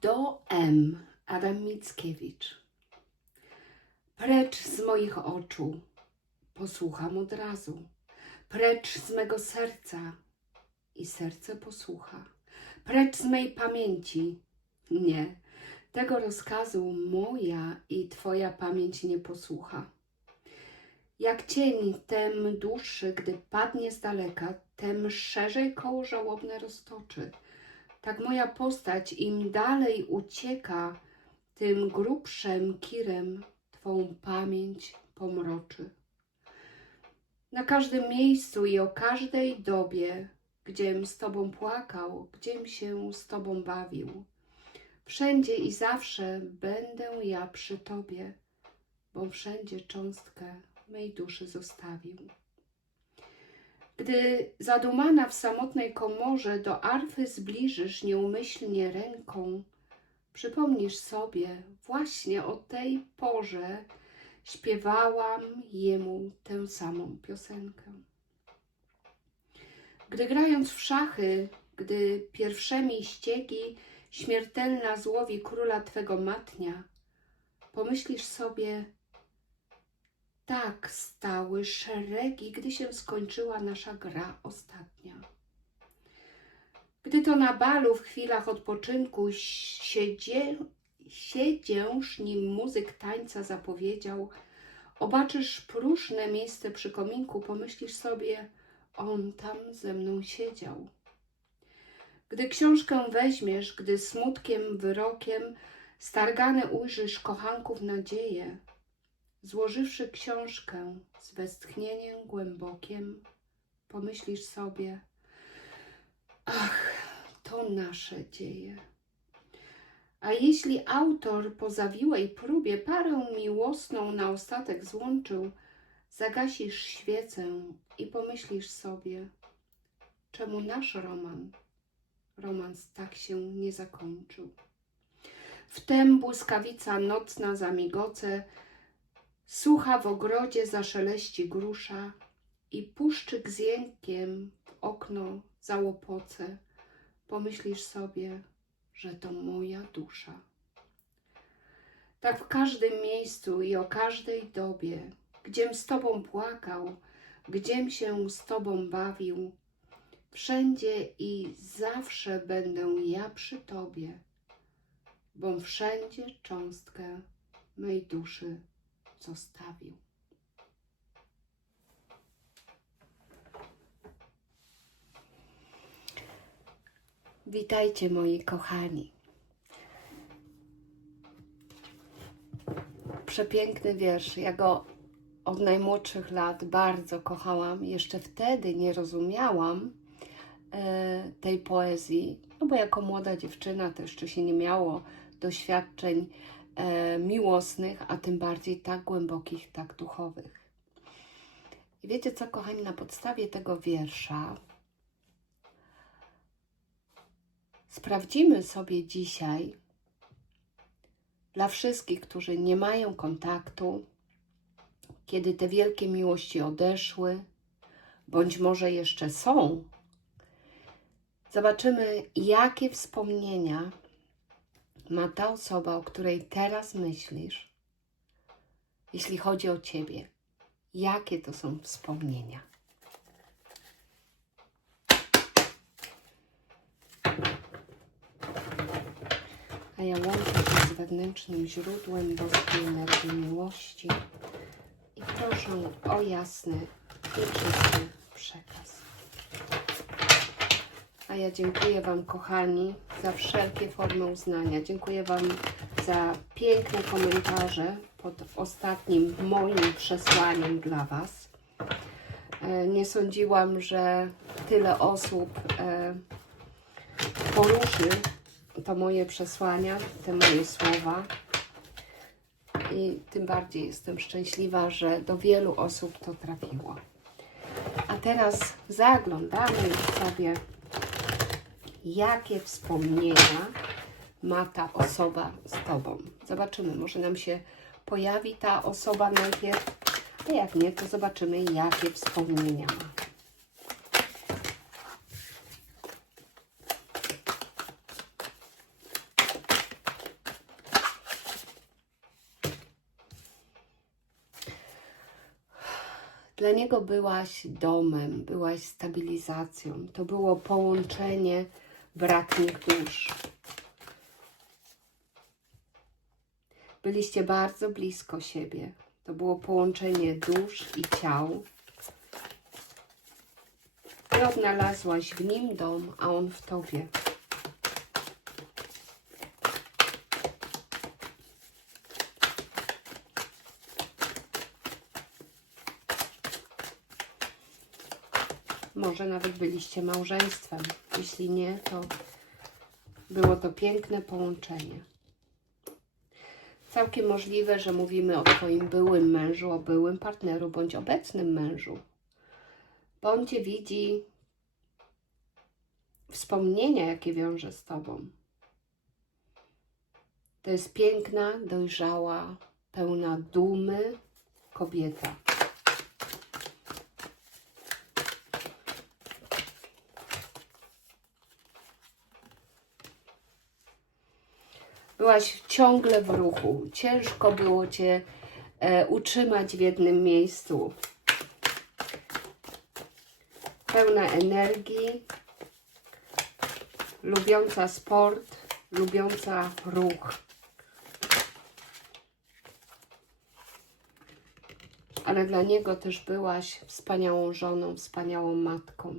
Do M. Adam Mickiewicz. Precz z moich oczu, posłucham od razu. Precz z mego serca i serce posłucha. Precz z mej pamięci. Nie, tego rozkazu moja i Twoja pamięć nie posłucha. Jak cień, tem dłuższy, gdy padnie z daleka, tem szerzej koło żałobne roztoczy. Tak moja postać im dalej ucieka, tym grubszym kirem Twą pamięć pomroczy. Na każdym miejscu i o każdej dobie, gdziem z Tobą płakał, gdziem się z Tobą bawił, wszędzie i zawsze będę ja przy Tobie, bo wszędzie cząstkę mej duszy zostawił. Gdy zadumana w samotnej komorze do arfy zbliżysz nieumyślnie ręką, przypomnisz sobie właśnie o tej porze śpiewałam jemu tę samą piosenkę. Gdy grając w szachy, gdy pierwszymi ściegi śmiertelna złowi króla twego matnia, pomyślisz sobie, tak stały szeregi, gdy się skończyła nasza gra ostatnia. Gdy to na balu w chwilach odpoczynku siedzie, siedzięż, nim muzyk tańca zapowiedział, obaczysz próżne miejsce przy kominku, pomyślisz sobie, on tam ze mną siedział. Gdy książkę weźmiesz, gdy smutkiem, wyrokiem stargane ujrzysz kochanków nadzieję, złożywszy książkę z westchnieniem głębokiem, pomyślisz sobie, ach, to nasze dzieje. A jeśli autor po zawiłej próbie parę miłosną na ostatek złączył, zagasisz świecę i pomyślisz sobie, czemu nasz roman, romans tak się nie zakończył. Wtem błyskawica nocna zamigoce, sucha w ogrodzie zaszeleści grusza i puszczyk z jękiem w okno załopoce. Pomyślisz sobie, że to moja dusza. Tak w każdym miejscu i o każdej dobie, gdziem z Tobą płakał, gdziem się z Tobą bawił, wszędzie i zawsze będę ja przy Tobie, bom wszędzie cząstkę mej duszy zostawił. Witajcie moi kochani. Przepiękny wiersz. Ja go od najmłodszych lat bardzo kochałam. Jeszcze wtedy nie rozumiałam e, tej poezji, no bo jako młoda dziewczyna to jeszcze się nie miało doświadczeń miłosnych, a tym bardziej tak głębokich, tak duchowych. I wiecie co, kochani, na podstawie tego wiersza sprawdzimy sobie dzisiaj dla wszystkich, którzy nie mają kontaktu, kiedy te wielkie miłości odeszły, bądź może jeszcze są, zobaczymy, jakie wspomnienia ma ta osoba, o której teraz myślisz, jeśli chodzi o Ciebie. Jakie to są wspomnienia? A ja łączę się z wewnętrznym źródłem boskiej energii miłości i proszę o jasny i czysty przekaz. A ja dziękuję Wam, kochani, za wszelkie formy uznania. Dziękuję Wam za piękne komentarze pod ostatnim moim przesłaniem dla Was. E, Nie sądziłam, że tyle osób e, poruszy to moje przesłania, te moje słowa. I tym bardziej jestem szczęśliwa, że do wielu osób to trafiło. A teraz zaglądamy sobie, jakie wspomnienia ma ta osoba z Tobą. Zobaczymy, może nam się pojawi ta osoba najpierw, a jak nie, to zobaczymy, jakie wspomnienia ma. Dla niego byłaś domem, byłaś stabilizacją. To było połączenie bratnich dusz. Byliście bardzo blisko siebie. To było połączenie dusz i ciał. Ty odnalazłaś w nim dom, a on w tobie. Może nawet byliście małżeństwem. Jeśli nie, to było to piękne połączenie. Całkiem możliwe, że mówimy o Twoim byłym mężu, o byłym partneru bądź obecnym mężu. Bo widzi wspomnienia, jakie wiąże z Tobą. To jest piękna, dojrzała, pełna dumy kobieta. Byłaś ciągle w ruchu. Ciężko było Cię e, utrzymać w jednym miejscu. Pełna energii, lubiąca sport, lubiąca ruch. Ale dla niego też byłaś wspaniałą żoną, wspaniałą matką.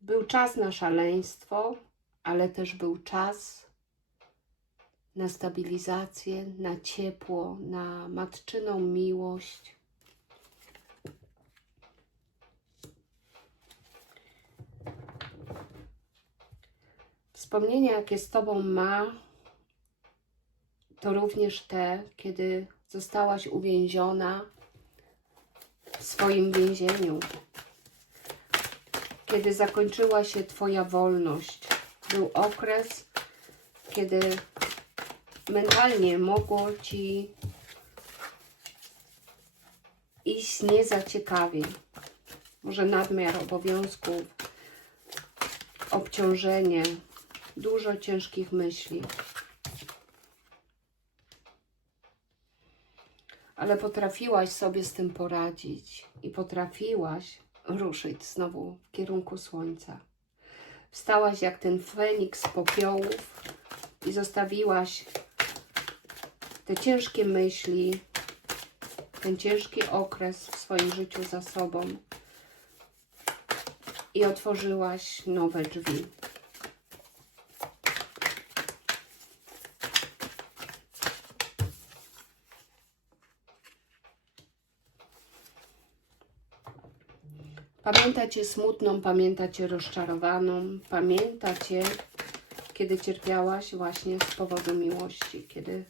Był czas na szaleństwo, ale też był czas na stabilizację, na ciepło, na matczyną miłość. Wspomnienia, jakie z Tobą ma, to również te, kiedy zostałaś uwięziona w swoim więzieniu, kiedy zakończyła się Twoja wolność. Był okres, kiedy mentalnie mogło Ci iść nie za ciekawie. Może nadmiar obowiązków, obciążenie, dużo ciężkich myśli. Ale potrafiłaś sobie z tym poradzić i potrafiłaś ruszyć znowu w kierunku słońca. Wstałaś jak ten feniks z popiołów i zostawiłaś te ciężkie myśli, ten ciężki okres w swoim życiu za sobą i otworzyłaś nowe drzwi. Pamiętacie smutną, pamiętacie rozczarowaną, pamiętacie, kiedy cierpiałaś właśnie z powodu miłości, kiedy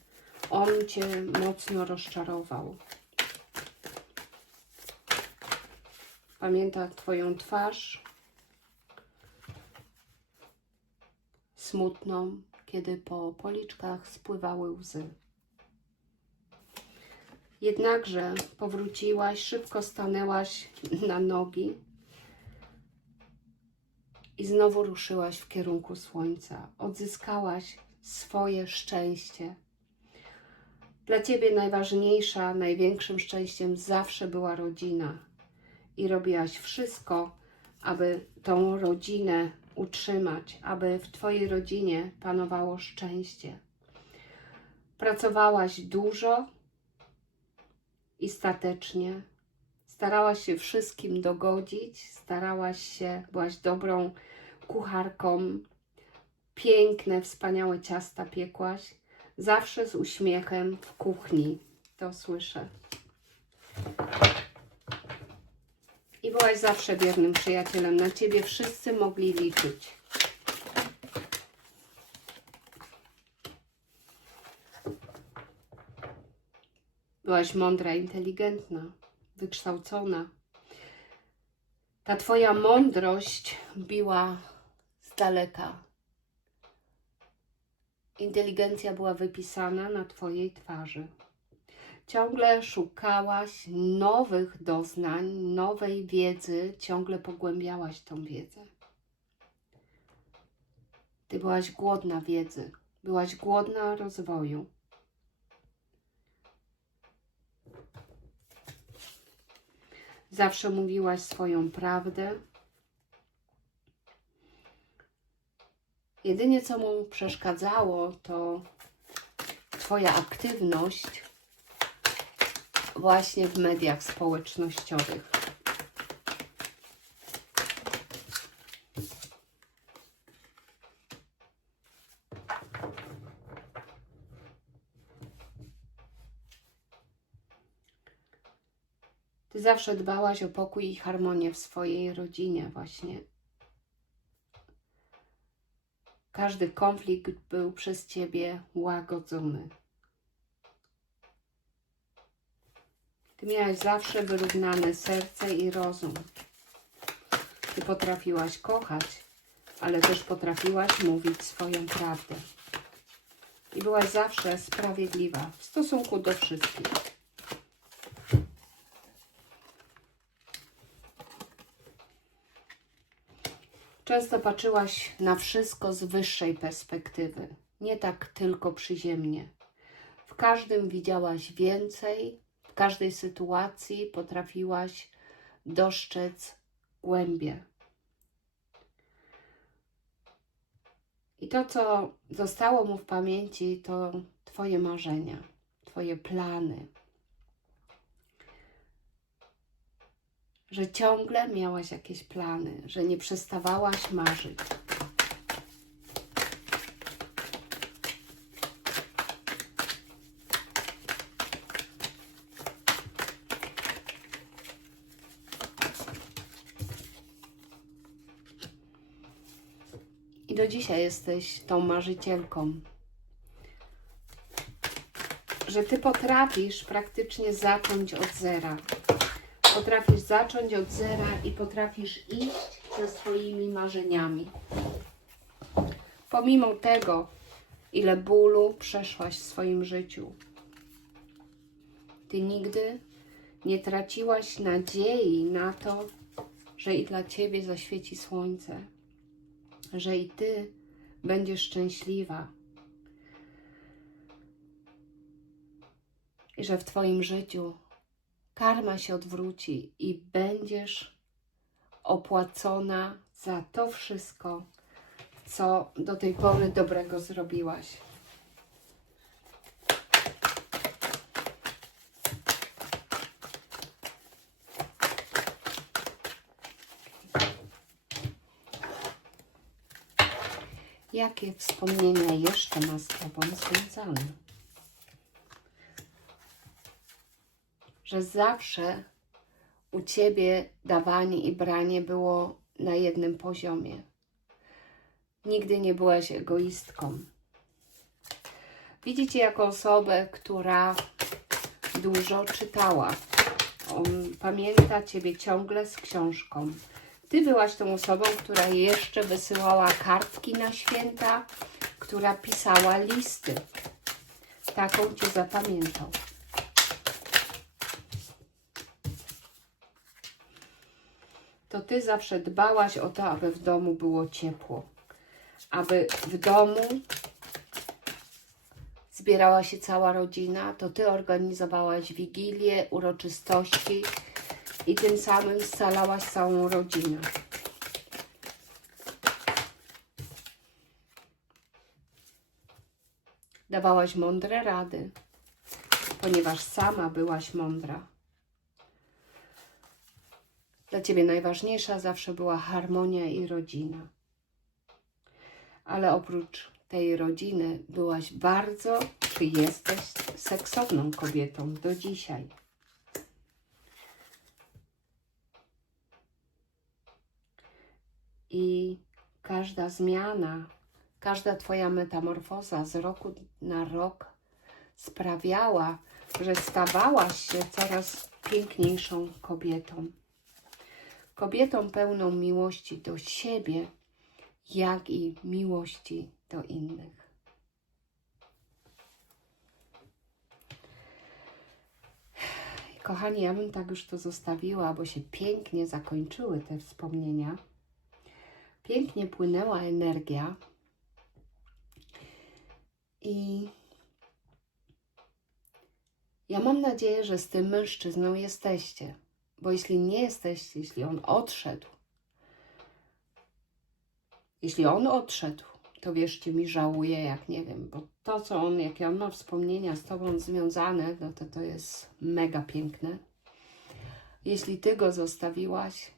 on cię mocno rozczarował. Pamięta Twoją twarz smutną, kiedy po policzkach spływały łzy. Jednakże powróciłaś, szybko stanęłaś na nogi i znowu ruszyłaś w kierunku słońca. Odzyskałaś swoje szczęście. Dla ciebie najważniejsza, największym szczęściem zawsze była rodzina. I robiłaś wszystko, aby tą rodzinę utrzymać, aby w Twojej rodzinie panowało szczęście. Pracowałaś dużo i statecznie. Starałaś się wszystkim dogodzić, starałaś się, byłaś dobrą kucharką. Piękne, wspaniałe ciasta piekłaś. Zawsze z uśmiechem w kuchni. To słyszę. I byłaś zawsze wiernym przyjacielem. Na ciebie wszyscy mogli liczyć. Byłaś mądra, inteligentna, wykształcona. Ta Twoja mądrość biła z daleka. Inteligencja była wypisana na Twojej twarzy. Ciągle szukałaś nowych doznań, nowej wiedzy, ciągle pogłębiałaś tą wiedzę. Ty byłaś głodna wiedzy, byłaś głodna rozwoju. Zawsze mówiłaś swoją prawdę. Jedynie co mu przeszkadzało, to Twoja aktywność właśnie w mediach społecznościowych. Zawsze dbałaś o pokój i harmonię w swojej rodzinie, właśnie. Każdy konflikt był przez ciebie łagodzony. Ty miałaś zawsze wyrównane serce i rozum. Ty potrafiłaś kochać, ale też potrafiłaś mówić swoją prawdę. I byłaś zawsze sprawiedliwa w stosunku do wszystkich. Często patrzyłaś na wszystko z wyższej perspektywy, nie tak tylko przyziemnie. W każdym widziałaś więcej, w każdej sytuacji potrafiłaś dostrzec głębie. I to, co zostało mu w pamięci, to Twoje marzenia, Twoje plany. Że ciągle miałaś jakieś plany, że nie przestawałaś marzyć. I do dzisiaj jesteś tą marzycielką. Że ty potrafisz praktycznie zacząć od zera. Potrafisz zacząć od zera i potrafisz iść ze swoimi marzeniami. Pomimo tego, ile bólu przeszłaś w swoim życiu, ty nigdy nie traciłaś nadziei na to, że i dla ciebie zaświeci słońce że i ty będziesz szczęśliwa. I że w twoim życiu karma się odwróci i będziesz opłacona za to wszystko, co do tej pory dobrego zrobiłaś. Jakie wspomnienia jeszcze ma z Tobą związane? Że zawsze u Ciebie dawanie i branie było na jednym poziomie. Nigdy nie byłaś egoistką. Widzicie jako osobę, która dużo czytała. On pamięta Ciebie ciągle z książką. Ty byłaś tą osobą, która jeszcze wysyłała kartki na święta, która pisała listy. Taką cię zapamiętał. To ty zawsze dbałaś o to, aby w domu było ciepło. Aby w domu zbierała się cała rodzina, to ty organizowałaś wigilię, uroczystości i tym samym scalałaś całą rodzinę. Dawałaś mądre rady, ponieważ sama byłaś mądra. Dla ciebie najważniejsza zawsze była harmonia i rodzina. Ale oprócz tej rodziny byłaś bardzo, czy jesteś seksowną kobietą do dzisiaj. I każda zmiana, każda Twoja metamorfoza z roku na rok sprawiała, że stawałaś się coraz piękniejszą kobietą. Kobietą pełną miłości do siebie, jak i miłości do innych. Kochani, ja bym tak już to zostawiła, bo się pięknie zakończyły te wspomnienia. Pięknie płynęła energia. I ja mam nadzieję, że z tym mężczyzną jesteście, Bo jeśli nie jesteście, jeśli on odszedł, jeśli on odszedł, to wierzcie mi, żałuję jak nie wiem, bo to, co on, jakie on ma wspomnienia z Tobą związane, no to to jest mega piękne. Jeśli Ty go zostawiłaś,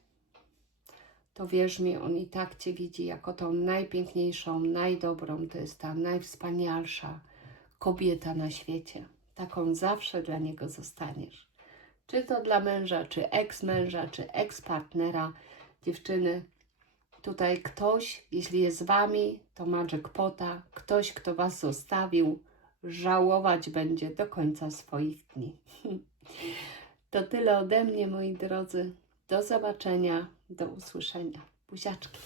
to wierz mi, on i tak Cię widzi jako tą najpiękniejszą, najdobrą, to jest ta najwspanialsza kobieta na świecie. Taką zawsze dla niego zostaniesz. Czy to dla męża, czy eks-męża, czy eks-partnera, dziewczyny, Tutaj ktoś, jeśli jest z Wami, to ma jackpota. Ktoś, kto Was zostawił, żałować będzie do końca swoich dni. To tyle ode mnie, moi drodzy. Do zobaczenia, do usłyszenia. Buziaczki.